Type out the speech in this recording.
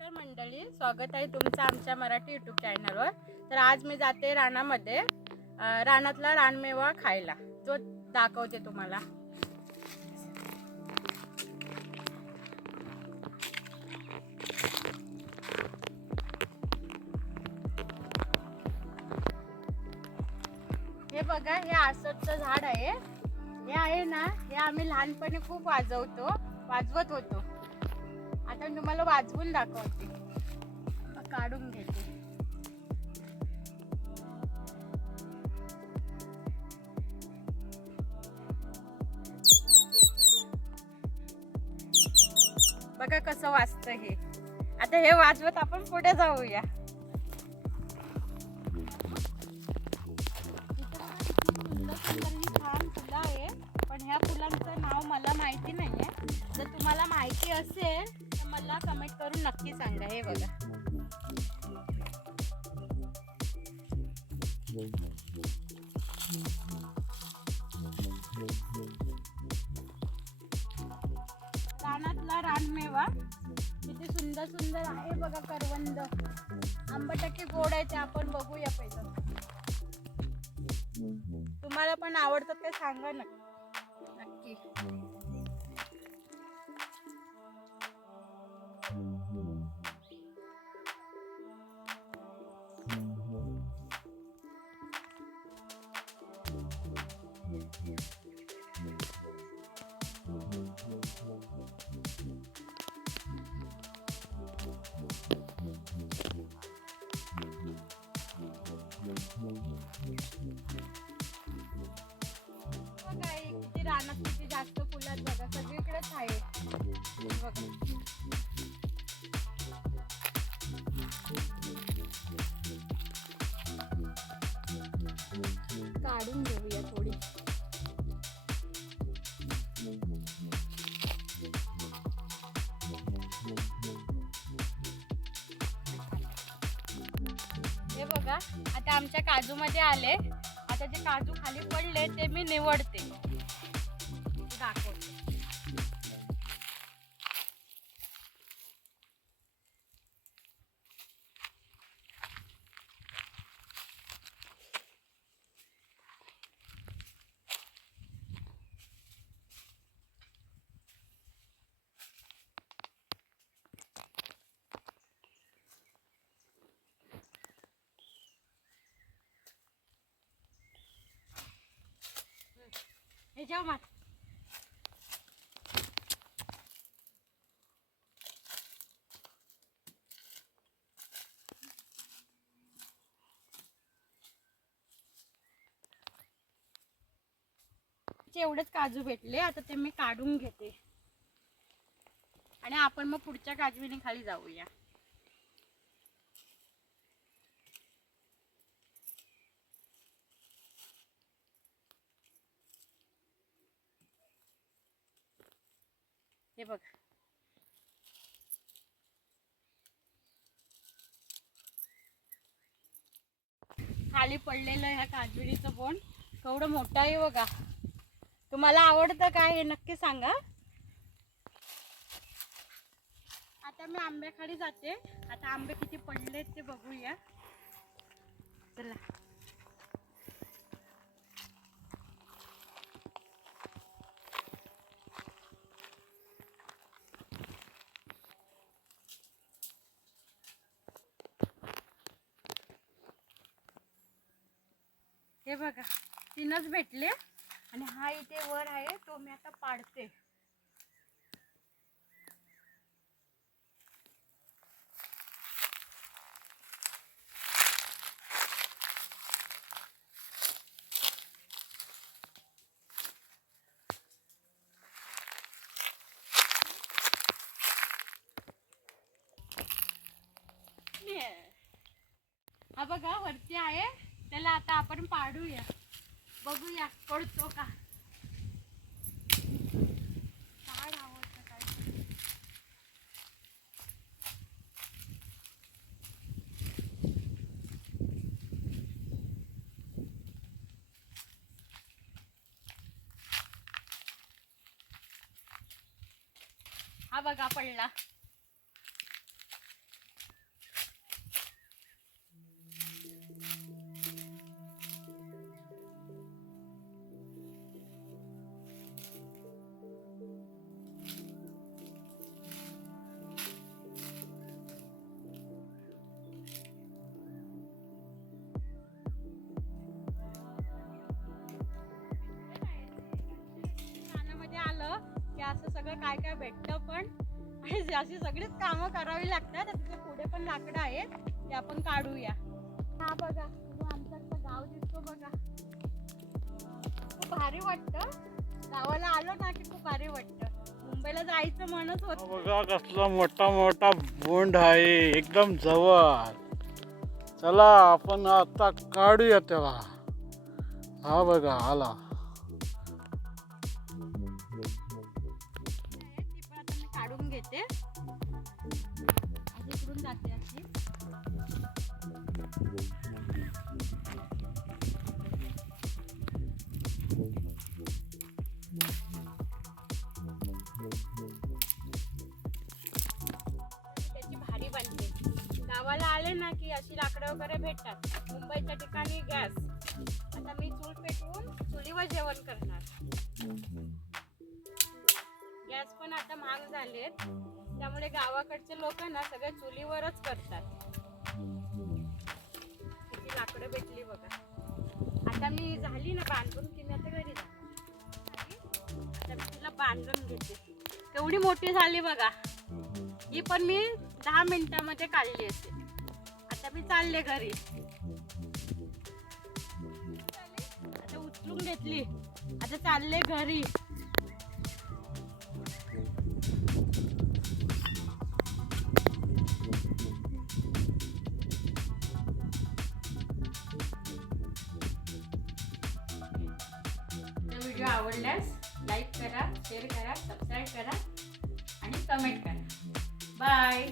नमस्कार मंडळी, स्वागत आहे तुमचं आमच्या मराठी यूट्यूब चॅनलवर। तर आज मी जाते रानामध्ये, रानातला रानमेवा खायला, जो दाखवते तुम्हाला। हे बघा, हे आसटचं झाड आहे। हे आहे ना, हे आम्ही लहानपणी खूप वाजवत होतो। आता मी तुम्हाला वाजवून दाखवते, काढून घेते। बघा कसं वाजतं हे। आता हे वाजवत आपण पुढे जाऊया। छान फुलं आहे, पण ह्या फुलांचं नाव मला माहिती नाहीये। जर तुम्हाला माहिती असेल तर मला कमेंट करून नक्की सांगा। हे बघा, रानातला रानमेवा किती सुंदर सुंदर आहे बघा। करवंद, आंबटकी गोड आहे ते आपण बघूया पहिलं। तुम्हाला पण आवडतं ते सांगा नक्की। बघा, किती रानात किती जास्त फुलं आहेत बघा, सगळीकडेच आहे बघा। काढून घेऊया थोडी। हे बघा, आता आमच्या काजू मध्ये आले। आता जे काजू खाली पडले ते मी निवडते, दाखवते। हे जाऊ मार। एवढेच काजू भेटले, आता ते मी काढून घेते आणि आपण मग पुढच्या काजवीने खाली जाऊया। हे बघ, खाली पडलेलं ह्या काजवीचं बोंड केवढं मोठं आहे बघा। तुम्हाला आवडतं काय हे नक्की सांगा। आता मी आंब्याखाली जाते, आता आंबे किती पडले ते बघूया, चला। हे बघा, 3च भेटले आणि हा इथे वर आहे, तो मी आता पाडते। हा बघा, वरती आहे, त्याला आता आपण पाडूया, बघूया पडतो का। काय आवडतं काय? हा बघा पडला। बघा काय काय भेटतं पण. आणि अशी सगळीच कामं करावी लागतात. तिथे पुढे पण लाकडं आहेत ते आपण काढूया. हा बघा आमचं गाव दिसतो बघा. खूप भारी वाटतं. गावाला आलो ना की खूप भारी वाटतं. मुंबईला जायचं मनच होत. बघा कसला मोठा मोठा बोंड आहे एकदम जवळ. चला आपण आता काढूया त्याला. हा बघा आला. ती पण आता मी काढून घेते. अशी इकडून जाते अशी. त्याची भारी बनते. गावाला आले ना की अशी लाकडं वगैरे भेटतात. मुंबईच्या ठिकाणी गॅस. आता मी चूल पेटवून चुलीवर जेवण करणार. गॅस पण आता महाग झालेत त्यामुळे गावाकडचे लोक ना सगळे चुलीवरच करतात. किती लाकडं भेटली बघा. आता मी झाली ना बांधून की मी आता घरी जाणार. आता मी तिला बांधून घेते. केवढी मोठी झाली बघा. ही पण मी 10 मिनिटामध्ये काढली असते. आता मी चालले घरी. आता उचलून घेतली. आता चालले घरी. व्हिडिओ आवडल्यास लाईक करा, शेअर करा, सबस्क्राईब करा आणि कमेंट करा. बाय.